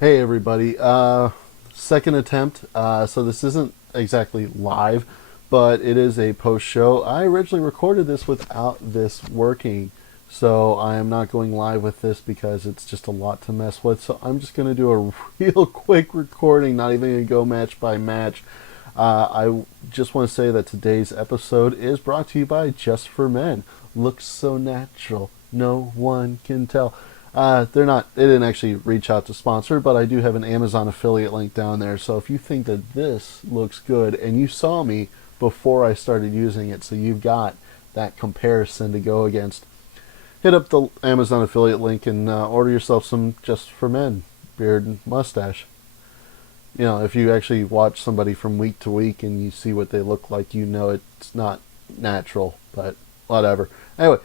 Hey everybody, second attempt. So this isn't exactly live, but it is a post show. I originally recorded this without this working, so I am not going live with this because it's just a lot to mess with. So I'm just going to do a real quick recording, not even going to go match by match. I just want to say that today's episode is brought to you by Just for Men. Looks so natural, no one can tell. They didn't actually reach out to sponsor, but I do have an Amazon affiliate link down there. So if you think that this looks good and you saw me before I started using it, so you've got that comparison to go against, hit up the Amazon affiliate link and order yourself some Just for Men beard and mustache. You know, if you actually watch somebody from week to week and you see what they look like, you know it's not natural, but whatever. Anyway,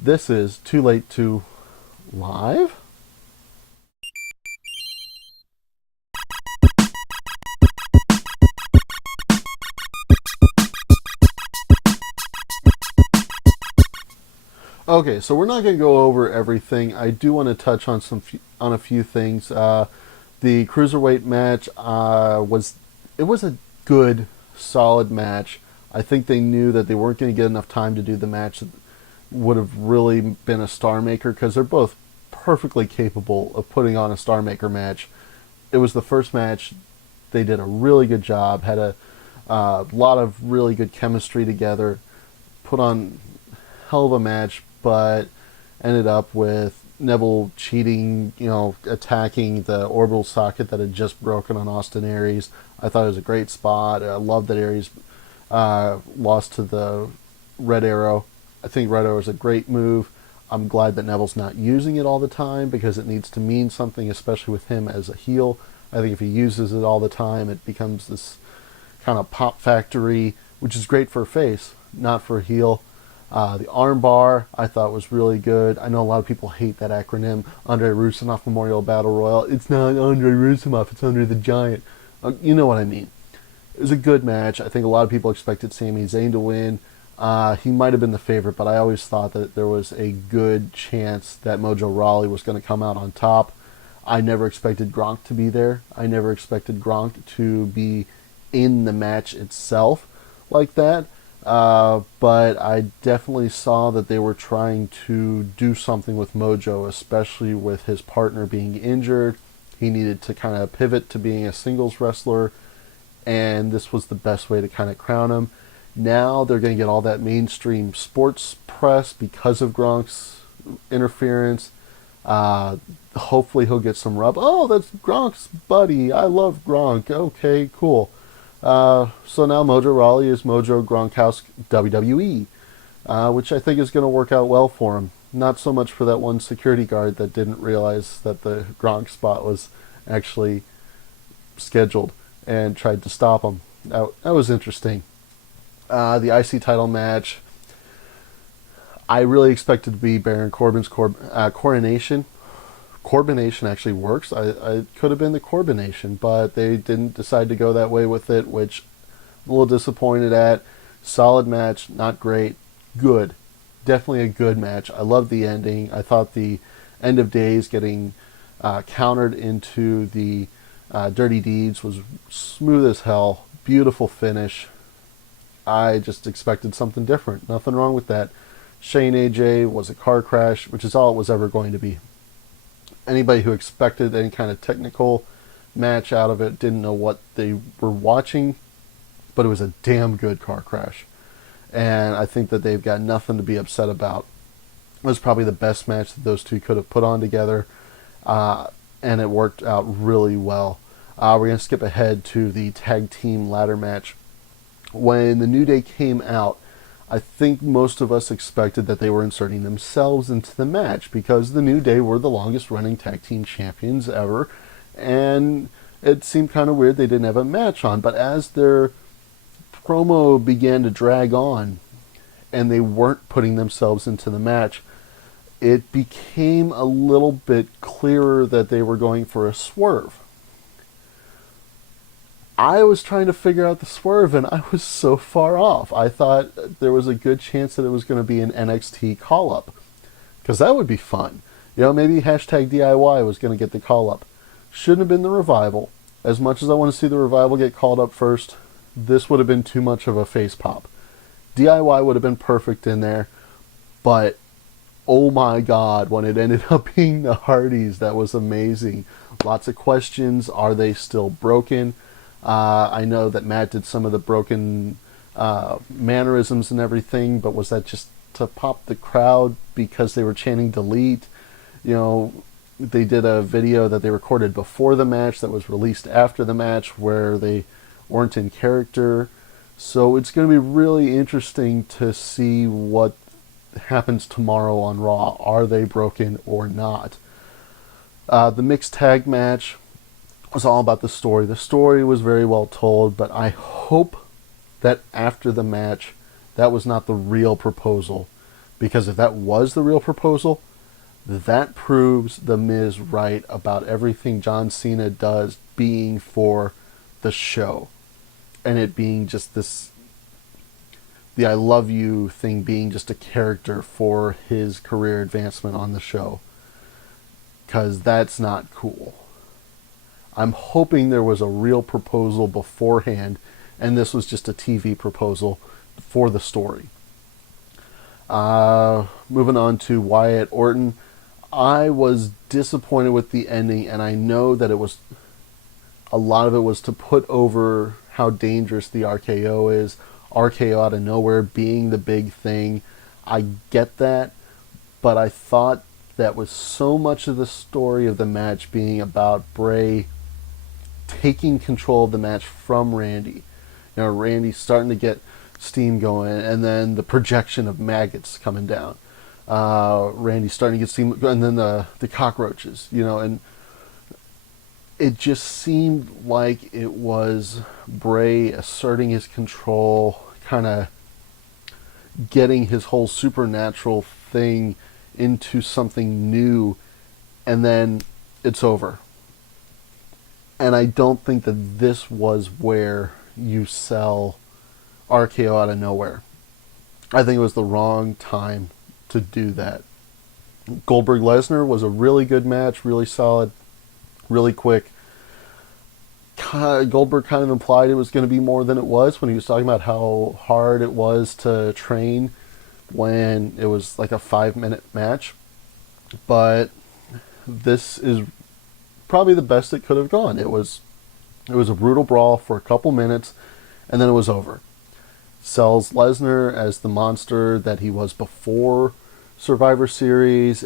this is Too Late to Live? Okay, so we're not going to go over everything. I do want to touch on on a few things. The Cruiserweight match was a good, solid match. I think they knew that they weren't going to get enough time to do the match that would have really been a star maker, because they're both perfectly capable of putting on a star maker match. It was the first match. They did a really good job, had a lot of really good chemistry together, put on hell of a match, but ended up with Neville cheating, attacking the orbital socket that had just broken on Austin Aries. I thought it was a great spot. I love that Aries lost to the Red Arrow. I think Red Arrow is a great move. I'm glad that Neville's not using it all the time, because it needs to mean something, especially with him as a heel. I think if he uses it all the time, it becomes this kind of pop factory, which is great for a face, not for a heel. The armbar I thought was really good. I know a lot of people hate that acronym, Andre Rusinov Memorial Battle Royal. It's not Andre Rusinov, it's Andre the Giant. You know what I mean. It was a good match. I think a lot of people expected Sami Zayn to win. He might have been the favorite, but I always thought that there was a good chance that Mojo Rawley was going to come out on top. I never expected Gronk to be there. I never expected Gronk to be in the match itself like that. But I definitely saw that they were trying to do something with Mojo, especially with his partner being injured. He needed to kind of pivot to being a singles wrestler, and this was the best way to kind of crown him. Now they're going to get all that mainstream sports press because of Gronk's interference. Hopefully he'll get some rub. Oh, that's Gronk's buddy. I love Gronk. Okay, cool. So now Mojo Rawley is Mojo Gronkowski WWE, which I think is going to work out well for him. Not so much for that one security guard that didn't realize that the Gronk spot was actually scheduled and tried to stop him. That was interesting. The IC title match, I really expected to be Baron Corbin's coronation. Corbination actually works. I could have been the Corbination, but they didn't decide to go that way with it, which I'm a little disappointed at. Solid match, not great. Good. Definitely a good match. I loved the ending. I thought the end of days getting countered into the Dirty Deeds was smooth as hell. Beautiful finish. I just expected something different. Nothing wrong with that. Shane AJ was a car crash, which is all it was ever going to be. Anybody who expected any kind of technical match out of it didn't know what they were watching, but it was a damn good car crash. And I think that they've got nothing to be upset about. It was probably the best match that those two could have put on together, and it worked out really well. We're going to skip ahead to the tag team ladder match. When the New Day came out, I think most of us expected that they were inserting themselves into the match, because the New Day were the longest running tag team champions ever, and it seemed kind of weird they didn't have a match on. But as their promo began to drag on and they weren't putting themselves into the match, it became a little bit clearer that they were going for a swerve. I was trying to figure out the swerve, and I was so far off. I thought there was a good chance that it was going to be an NXT call-up, because that would be fun. Maybe hashtag DIY was going to get the call-up. Shouldn't have been the Revival. As much as I want to see the Revival get called up first, this would have been too much of a face pop. DIY would have been perfect in there, but oh my god, when it ended up being the Hardys, that was amazing. Lots of questions. Are they still broken? I know that Matt did some of the broken mannerisms and everything, but was that just to pop the crowd because they were chanting delete? You know, they did a video that they recorded before the match that was released after the match where they weren't in character. So it's going to be really interesting to see what happens tomorrow on Raw. Are they broken or not? The mixed tag match was all about the story. The story was very well told, but I hope that after the match, that was not the real proposal. Because if that was the real proposal, that proves The Miz right about everything John Cena does being for the show. And it being just this, the I love you thing being just a character for his career advancement on the show. Because that's not cool. I'm hoping there was a real proposal beforehand, and this was just a TV proposal for the story. Moving on to Wyatt Orton. I was disappointed with the ending, and I know that it was, a lot of it was to put over how dangerous the RKO is. RKO out of nowhere being the big thing. I get that, but I thought that was so much of the story of the match being about Bray taking control of the match from Randy. You know, Randy starting to get steam going, and then the projection of maggots coming down. Randy starting to get steam, and then the cockroaches, you know, and it just seemed like it was Bray asserting his control, kind of getting his whole supernatural thing into something new, and then it's over. And I don't think that this was where you sell RKO out of nowhere. I think it was the wrong time to do that. Goldberg Lesnar was a really good match, really solid, really quick. Goldberg kind of implied it was going to be more than it was when he was talking about how hard it was to train when it was like a 5-minute match. But this is probably the best it could have gone. It was a brutal brawl for a couple minutes, and then it was over. Sells Lesnar as the monster that he was before Survivor Series.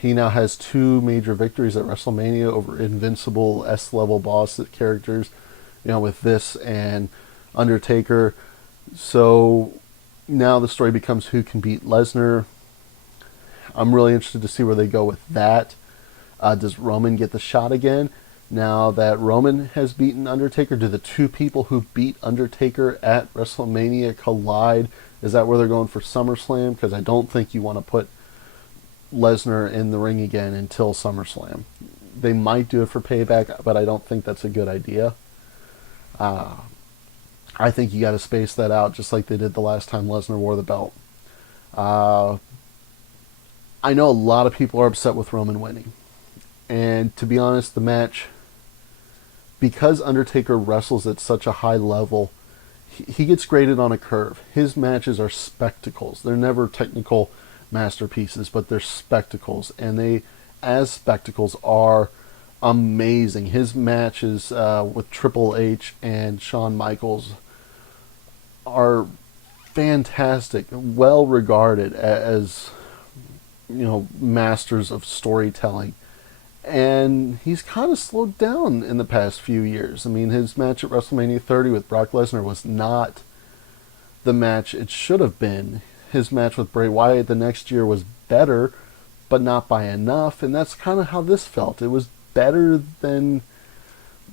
He now has 2 major victories at WrestleMania over invincible S-level boss characters, you know, with this and Undertaker. So now the story becomes who can beat Lesnar. I'm really interested to see where they go with that. Does Roman get the shot again? Now that Roman has beaten Undertaker, do the 2 people who beat Undertaker at WrestleMania collide? Is that where they're going for SummerSlam? Because I don't think you want to put Lesnar in the ring again until SummerSlam. They might do it for Payback, but I don't think that's a good idea. I think you got to space that out just like they did the last time Lesnar wore the belt. I know a lot of people are upset with Roman winning. And to be honest, the match, because Undertaker wrestles at such a high level, he gets graded on a curve. His matches are spectacles. They're never technical masterpieces, but they're spectacles. And they, as spectacles, are amazing. His matches with Triple H and Shawn Michaels are fantastic, well regarded as, you know, masters of storytelling. And he's kind of slowed down in the past few years. I mean, his match at WrestleMania 30 with Brock Lesnar was not the match it should have been. His match with Bray Wyatt the next year was better, but not by enough. And that's kind of how this felt. It was better than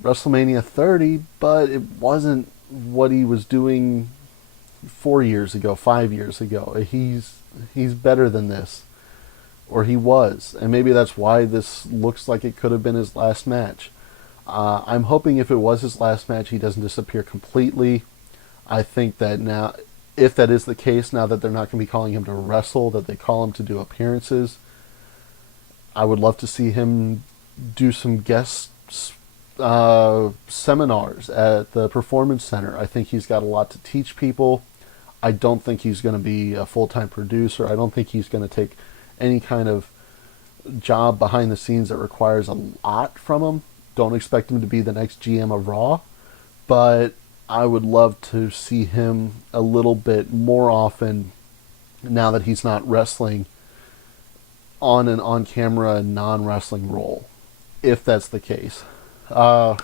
WrestleMania 30, but it wasn't what he was doing 4 years ago, 5 years ago. He's better than this. Or he was. And maybe that's why this looks like it could have been his last match. I'm hoping if it was his last match, he doesn't disappear completely. I think that now, if that is the case, now that they're not going to be calling him to wrestle, that they call him to do appearances, I would love to see him do some guest seminars at the Performance Center. I think he's got a lot to teach people. I don't think he's going to be a full-time producer. I don't think he's going to take any kind of job behind the scenes that requires a lot from him. Don't expect him to be the next GM of Raw, but I would love to see him a little bit more often now that he's not wrestling on an on-camera non-wrestling role, if that's the case. Let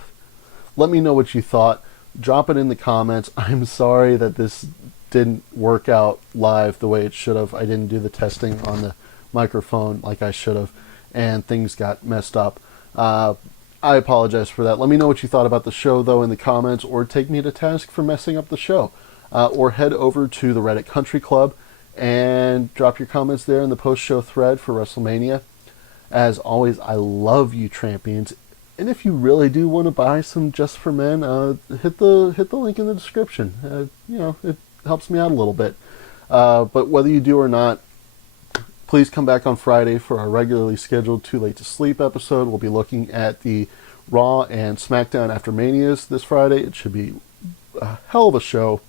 me know what you thought. Drop it in the comments. I'm sorry that this didn't work out live the way it should have. I didn't do the testing on the microphone like I should have, and things got messed up. I apologize for that. Let me know what you thought about the show, though, in the comments, or take me to task for messing up the show. Or head over to the Reddit Country Club and drop your comments there in the post-show thread for Wrestlemania. As always, I love you, Trampions. And if you really do want to buy some Just for Men, hit the link in the description. It helps me out a little bit. But whether you do or not, please come back on Friday for our regularly scheduled Too Late to Sleep episode. We'll be looking at the Raw and SmackDown After Manias this Friday. It should be a hell of a show,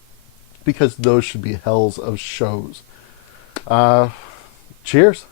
because those should be hells of shows. Cheers.